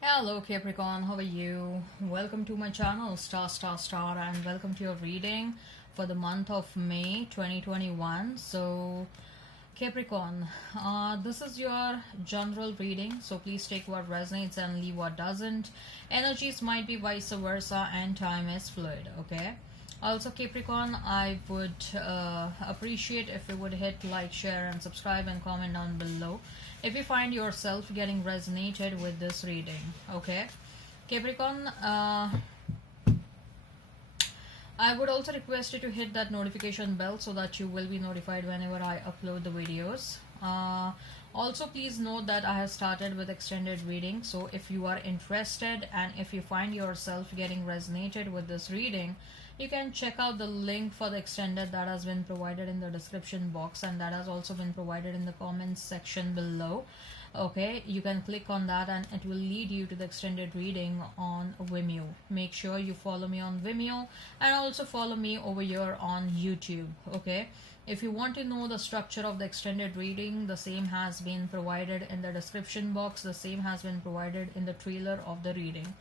Hello Capricorn, how are you? Welcome to my channel Star and welcome to your reading for the month of May 2021. So Capricorn, this is your general reading, so please take what resonates and leave what doesn't. Energies might be vice versa and time is fluid, okay? Also Capricorn, I would appreciate if you would hit like, share and subscribe and comment down below if you find yourself getting resonated with this reading, okay? Capricorn, I would also request you to hit that notification bell so that you will be notified whenever I upload the videos. Also, please note that I have started with extended reading, so if you are interested and if you find yourself getting resonated with this reading, you can check out the link for the extended that has been provided in the description box, and that has also been provided in the comments section below. Okay, you can click on that and it will lead you to the extended reading on Vimeo. Make sure you follow me on Vimeo and also follow me over here on YouTube. Okay, if you want to know the structure of the extended reading, the same has been provided in the description box, the same has been provided in the trailer of the reading.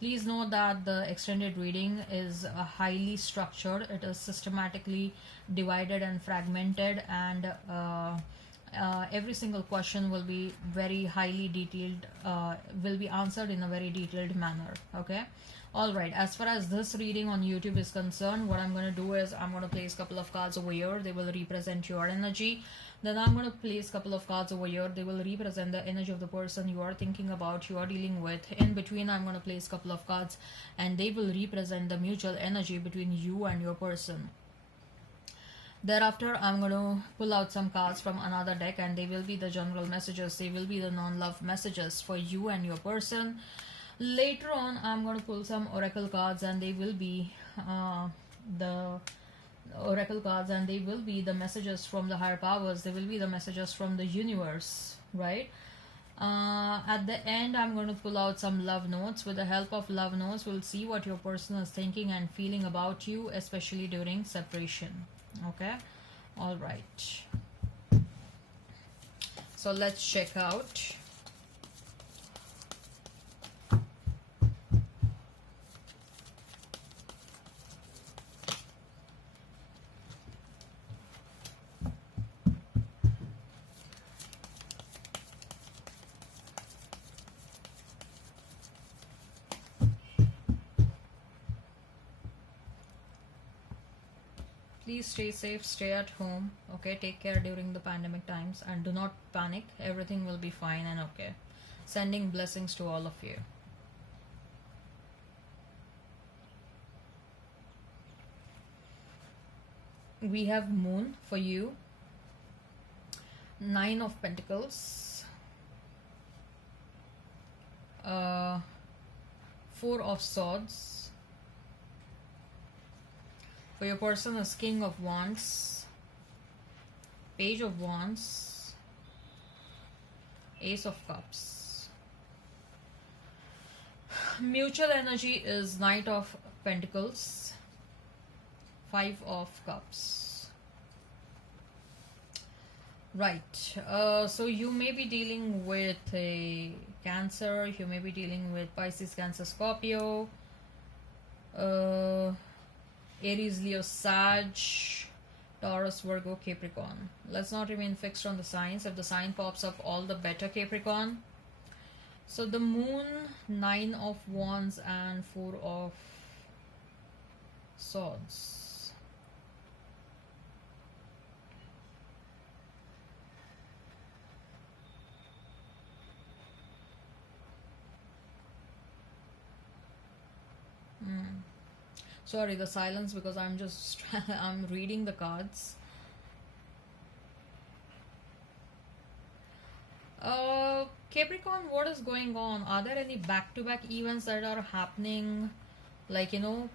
Please note that the extended reading is highly structured. It is systematically divided and fragmented, and every single question will be very highly detailed, will be answered in a very detailed manner. Okay, all right, as far as this reading on YouTube is concerned, what I'm going to do is I'm going to place a couple of cards over here. They will represent your energy. Then I'm going to place a couple of cards over here. They will represent the energy of the person you are thinking about, you are dealing with. In between, I'm going to place a couple of cards and they will represent the mutual energy between you and your person. Thereafter, I'm going to pull out some cards from another deck and they will be the general messages. They will be the non-love messages for you and your person. Later on, I'm going to pull some oracle cards and they will be the oracle cards and they will be the messages from the higher powers. They will be the messages from the universe, right? At the end, I'm going to pull out some love notes. With the help of love notes, we'll see what your person is thinking and feeling about you, especially during separation. Okay, all right, so let's check out. Please stay safe, stay at home, okay? Take care during the pandemic times and do not panic. Everything will be fine and okay. Sending blessings to all of you. We have Moon for you. 9 of Pentacles. 4 of Swords. For your person is King of Wands, Page of Wands, Ace of Cups. Mutual energy is Knight of Pentacles, 5 of Cups. Right, so you may be dealing with a Cancer, you may be dealing with Pisces, Cancer, Scorpio, Aries, Leo, Sag, Taurus, Virgo, Capricorn. Let's not remain fixed on the signs. If the sign pops up, all the better, Capricorn. So the Moon, 9 of Wands and 4 of Swords. Sorry, the silence, because I'm just I'm reading the cards. Capricorn, what is going on? Are there any back-to-back events that are happening? Like, you know,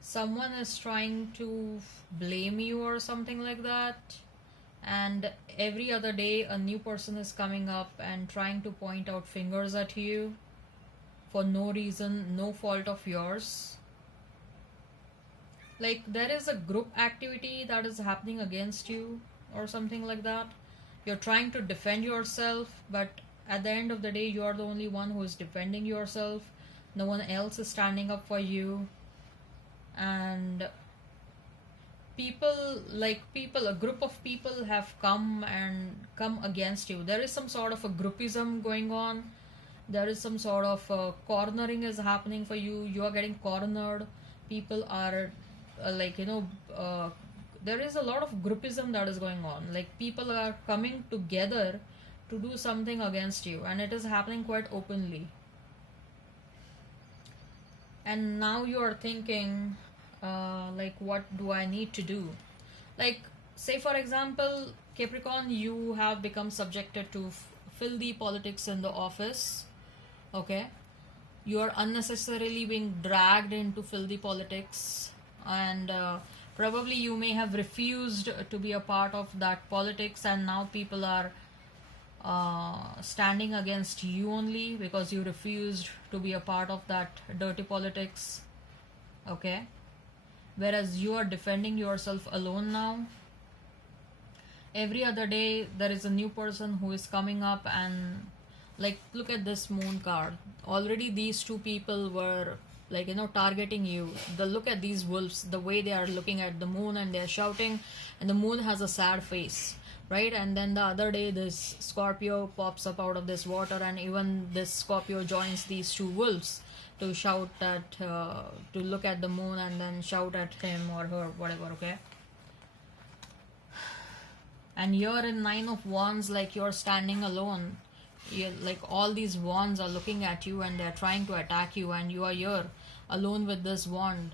someone is trying to blame you or something like that, and every other day a new person is coming up and trying to point out fingers at you for no reason, no fault of yours. Like there is a group activity that is happening against you or something like that. You're trying to defend yourself, but at the end of the day, you are the only one who is defending yourself. No one else is standing up for you. And people, a group of people have come against you. There is some sort of a groupism going on. There is some sort of cornering is happening for you. You are getting cornered. People are there is a lot of groupism that is going on. Like, people are coming together to do something against you, and it is happening quite openly. And now you are thinking, what do I need to do? Like, say for example, Capricorn, you have become subjected to filthy politics in the office. Okay, you are unnecessarily being dragged into filthy politics, and probably you may have refused to be a part of that politics, and now people are standing against you only because you refused to be a part of that dirty politics. Okay, whereas you are defending yourself alone now. Every other day there is a new person who is coming up, and like, look at this moon card. Already these two people were targeting you. Look at these wolves, the way they are looking at the moon, and they're shouting, and the moon has a sad face, right? And then the other day this Scorpio pops up out of this water, and even this Scorpio joins these two wolves to shout at to look at the moon and then shout at him or her, whatever. Okay, and you're in Nine of Wands, like you're standing alone. Like, all these wands are looking at you and they're trying to attack you, and you are here alone with this wand,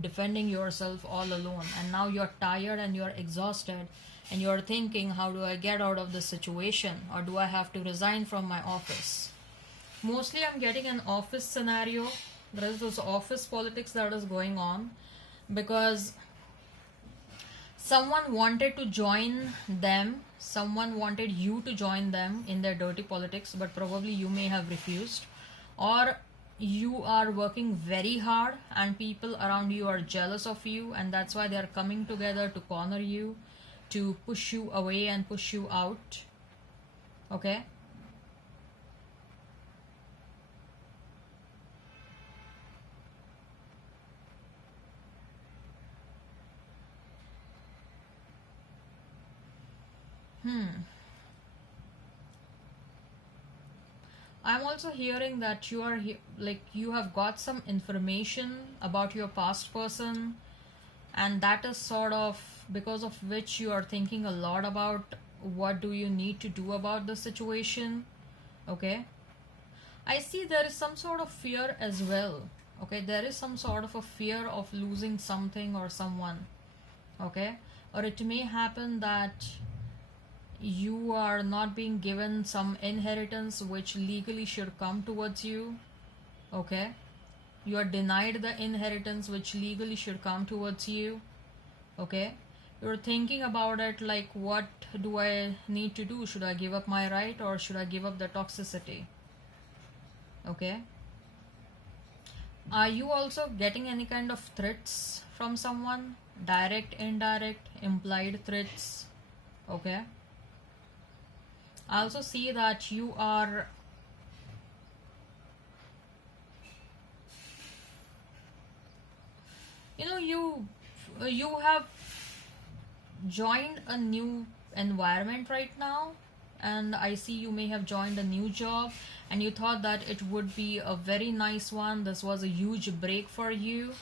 defending yourself all alone. And now you're tired and you're exhausted, and you're thinking, how do I get out of this situation, or do I have to resign from my office? Mostly I'm getting an office scenario. There is this office politics that is going on because someone wanted to join them, someone wanted you to join them in their dirty politics, but probably you may have refused. Or you are working very hard and people around you are jealous of you, and that's why they are coming together to corner you, to push you away and push you out. Okay, I'm also hearing that you are you have got some information about your past person, and that is sort of because of which you are thinking a lot about what do you need to do about the situation. Okay, I see there is some sort of fear as well. Okay, there is some sort of a fear of losing something or someone. Okay, or it may happen that you are not being given some inheritance which legally should come towards you. Okay, you are denied the inheritance which legally should come towards you. Okay, you're thinking about it, like, what do I need to do? Should I give up my right, or should I give up the toxicity? Okay, are you also getting any kind of threats from someone? Direct, indirect, implied threats. Okay, I also see that you are you have joined a new environment right now, and I see you may have joined a new job, and you thought that it would be a very nice one. This was a huge break for you,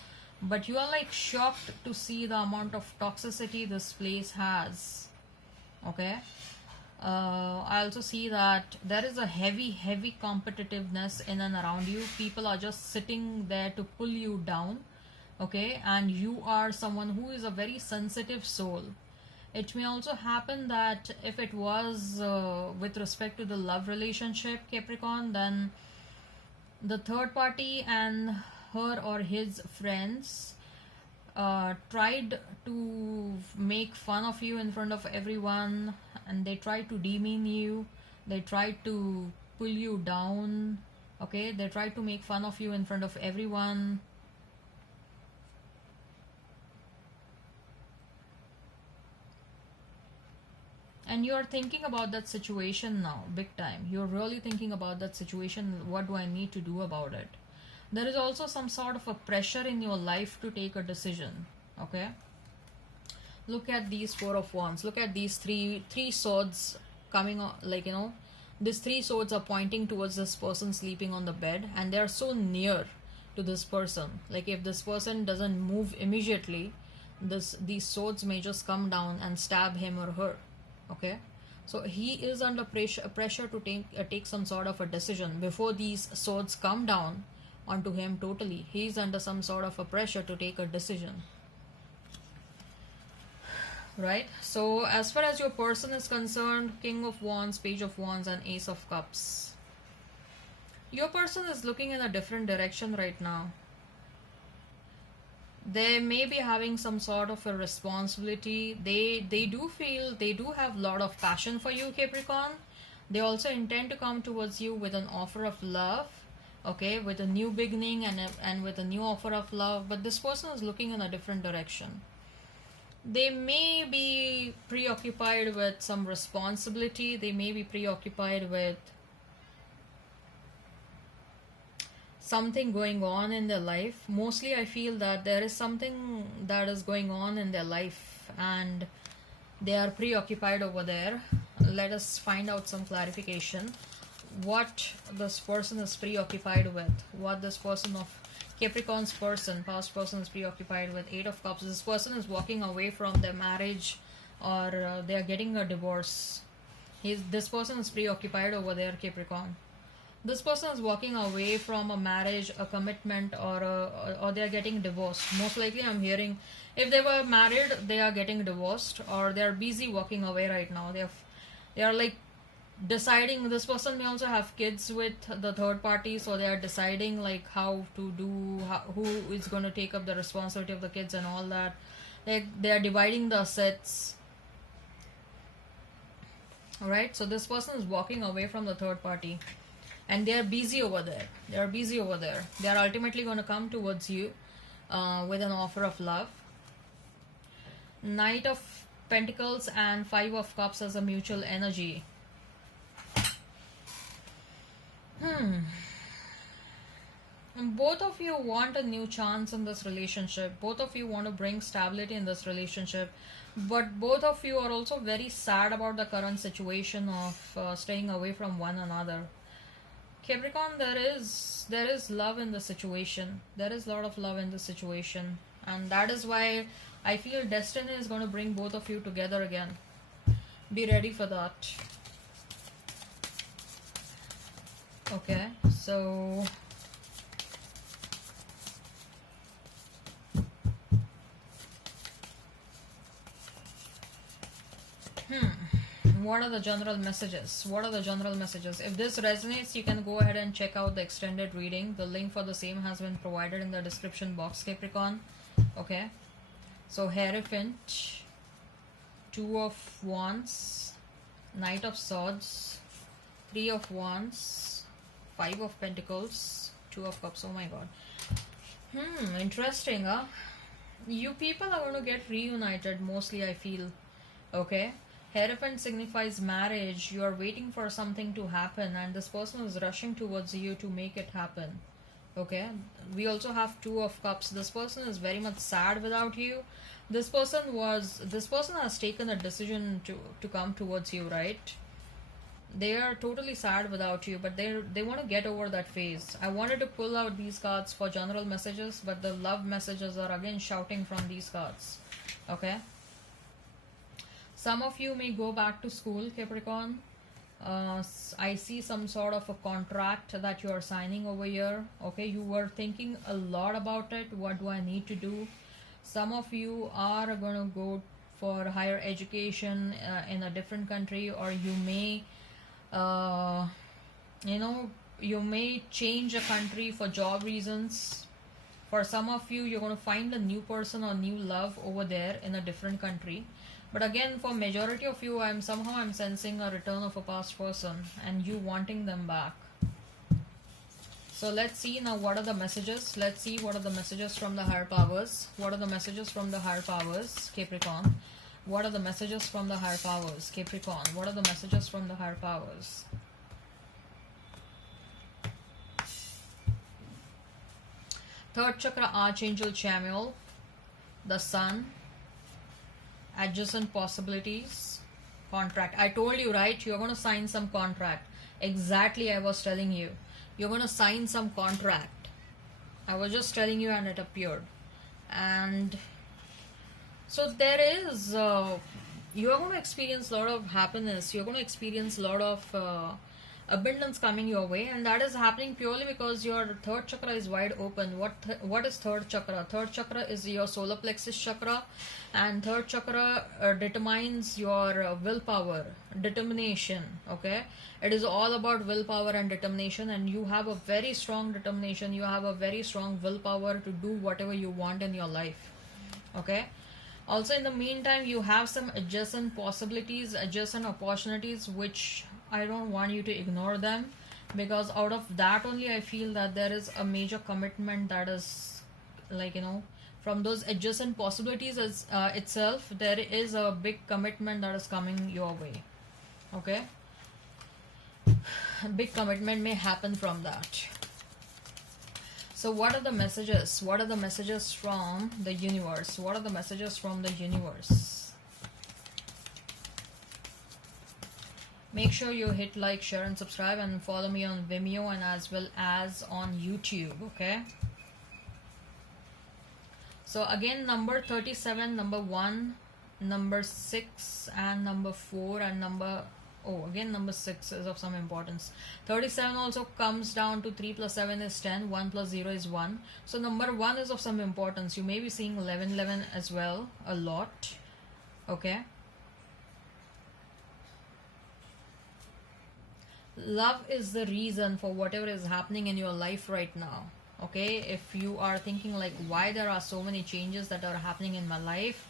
but you are like shocked to see the amount of toxicity this place has. Okay, I also see that there is a heavy competitiveness in and around you. People are just sitting there to pull you down. Okay, and you are someone who is a very sensitive soul. It may also happen that if it was with respect to the love relationship, Capricorn, then the third party and her or his friends tried to make fun of you in front of everyone, and they tried to demean you, they tried to pull you down. Okay, they tried to make fun of you in front of everyone. and you are thinking about that situation now, big time. You're really thinking about that situation. What do I need to do about it? There is also some sort of a pressure in your life to take a decision. Okay, look at these Four of Wands. Look at these three swords coming on, like, you know, these three swords are pointing towards this person sleeping on the bed, and they are so near to this person. Like, if this person doesn't move immediately, these swords may just come down and stab him or her. Okay, so he is under pressure to take some sort of a decision before these swords come down onto him totally. He's under some sort of a pressure to take a decision, right? So as far as your person is concerned, King of Wands, Page of Wands, and Ace of Cups. Your person is looking in a different direction right now. They may be having some sort of a responsibility. They do have a lot of passion for you, Capricorn. They also intend to come towards you with an offer of love, okay, with a new beginning and with a new offer of love. But this person is looking in a different direction. They may be preoccupied with some responsibility. They may be preoccupied with something going on in their life. Mostly I feel that there is something that is going on in their life and they are preoccupied over there. Let us find out some clarification. What this person is preoccupied with. What this person of Capricorn's person, past person, is preoccupied with. Eight of Cups. This person is walking away from their marriage, or they are getting a divorce. This person is preoccupied over there, Capricorn. This person is walking away from a marriage, a commitment, or they are getting divorced. Most likely I'm hearing, if they were married, they are getting divorced, or they are busy walking away right now. They are like deciding. This person may also have kids with the third party, so they are deciding like how to do, who is going to take up the responsibility of the kids and all that. They are dividing the assets. Alright, so this person is walking away from the third party. And they are busy over there. They are ultimately going to come towards you with an offer of love. Knight of Pentacles and Five of Cups as a mutual energy. And both of you want a new chance in this relationship. Both of you want to bring stability in this relationship. But both of you are also very sad about the current situation of staying away from one another. Capricorn, there is love in the situation. There is a lot of love in the situation, and that is why I feel destiny is going to bring both of you together again. Be ready for that. Okay, so what are the general messages? If this resonates, you can go ahead and check out the extended reading. The link for the same has been provided in the description box, Capricorn. Okay, so Hierophant, Two of Wands, Knight of Swords, Three of Wands, Five of Pentacles, Two of Cups. Oh my god. Interesting, huh? You people are going to get reunited, mostly I feel. Okay, Hierophant signifies marriage. You are waiting for something to happen, and this person is rushing towards you to make it happen. Okay, we also have Two of Cups. This person is very much sad without you. This person has taken a decision to come towards you, right? They are totally sad without you, but they want to get over that phase. I wanted to pull out these cards for general messages, but the love messages are again shouting from these cards. Okay, some of you may go back to school, Capricorn. I see some sort of a contract that you are signing over here. Okay, you were thinking a lot about it. What do I need to do? Some of you are going to go for higher education in a different country, or you may you may change a country for job reasons. For some of you, you're going to find a new person or new love over there in a different country. But again, for majority of you, I'm sensing a return of a past person and you wanting them back. So let's see now what are the messages. Let's see what are the messages from the higher powers. What are the messages from the higher powers, Capricorn? What are the messages from the higher powers? Capricorn, what are the messages from the higher powers? Third chakra, Archangel Chamuel, the Sun, adjacent possibilities, contract. I told you, right? You're going to sign some contract. Exactly, I was telling you. You're going to sign some contract. I was just telling you and it appeared. And so there is, you're going to experience a lot of happiness. You're going to experience a lot of abundance coming your way, and that is happening purely because your third chakra is wide open. What is third chakra? Third chakra is your solar plexus chakra, and third chakra determines your willpower, determination. Okay, it is all about willpower and determination, and you have a very strong determination. You have a very strong willpower to do whatever you want in your life. Okay. Also, in the meantime, you have some adjacent possibilities, adjacent opportunities, which I don't want you to ignore them, because out of that only I feel that there is a major commitment that is, like, from those adjacent possibilities as itself, there is a big commitment that is coming your way. Okay, a big commitment may happen from that. So what are the messages? What are the messages from the universe? What are the messages from the universe? Make sure you hit like, share and subscribe, and follow me on Vimeo and as well as on YouTube. Okay. So again, number 37, number 1, number 6 and number 4 and number number 6 is of some importance. 37 also comes down to 3 plus 7 is 10, 1 plus 0 is 1. So number 1 is of some importance. You may be seeing 11 11 as well a lot. Okay. Love is the reason for whatever is happening in your life right now. Okay, if you are thinking like, why there are so many changes that are happening in my life,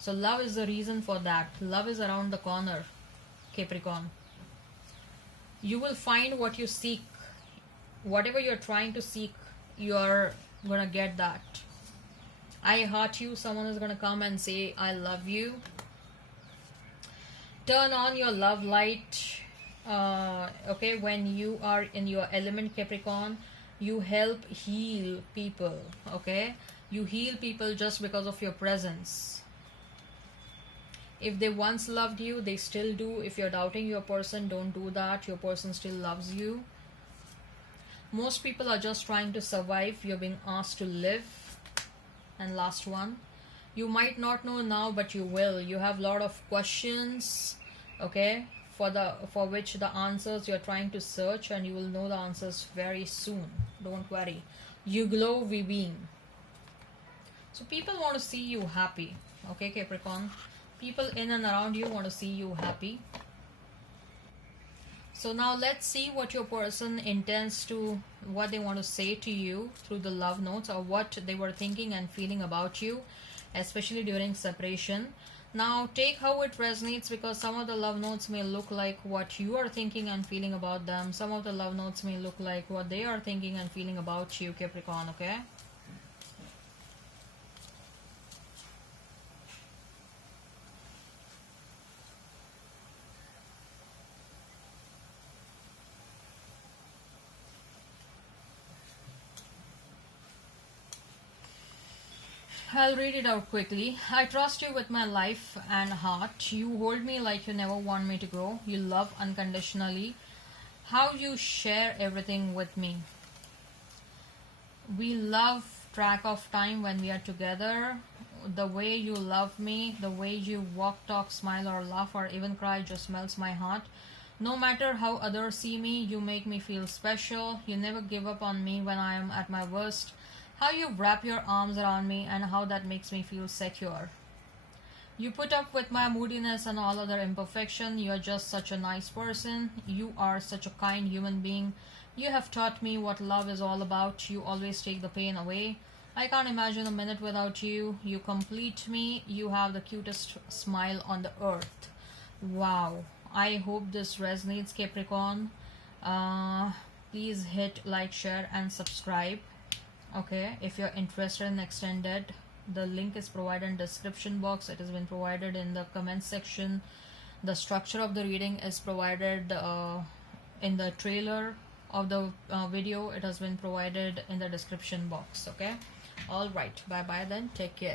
so love is the reason for that. Love is around the corner, Capricorn. You will find what you seek. Whatever you're trying to seek, you're gonna get that. I heart you. Someone is gonna come and say, I love you. Turn on your love light. Okay, when you are in your element, Capricorn, you help heal people. Okay, you heal people just because of your presence. If they once loved you, they still do. If you're doubting your person, don't do that. Your person still loves you. Most people are just trying to survive. You're being asked to live. And last one, you might not know now, but you will. You have a lot of questions, okay, for which the answers you're trying to search, and you will know the answers very soon. Don't worry. You glow, we beam. So people want to see you happy. Okay, Capricorn. People in and around you want to see you happy. So now let's see what your person intends to, what they want to say to you through the love notes, or what they were thinking and feeling about you, especially during separation. Now take how it resonates, because some of the love notes may look like what you are thinking and feeling about them. Some of the love notes may look like what they are thinking and feeling about you, Capricorn, okay? I'll read it out quickly. I trust you with my life and heart. You hold me like you never want me to grow. You love unconditionally. How you share everything with me. We love track of time when we are together. The way you love me, the way you walk, talk, smile or laugh or even cry just melts my heart. No matter how others see me, you make me feel special. You never give up on me when I am at my worst. How you wrap your arms around me and how that makes me feel secure. You put up with my moodiness and all other imperfection. You are just such a nice person. You are such a kind human being. You have taught me what love is all about. You always take the pain away. I can't imagine a minute without you. You complete me. You have the cutest smile on the earth. Wow. I hope this resonates, Capricorn. Please hit like, share and subscribe. Okay, if you're interested in extended The link is provided in description box. It has been provided in the comment section. The structure of the reading is provided in the trailer of the video. It has been provided in the description box. Okay, all right, bye bye then, take care.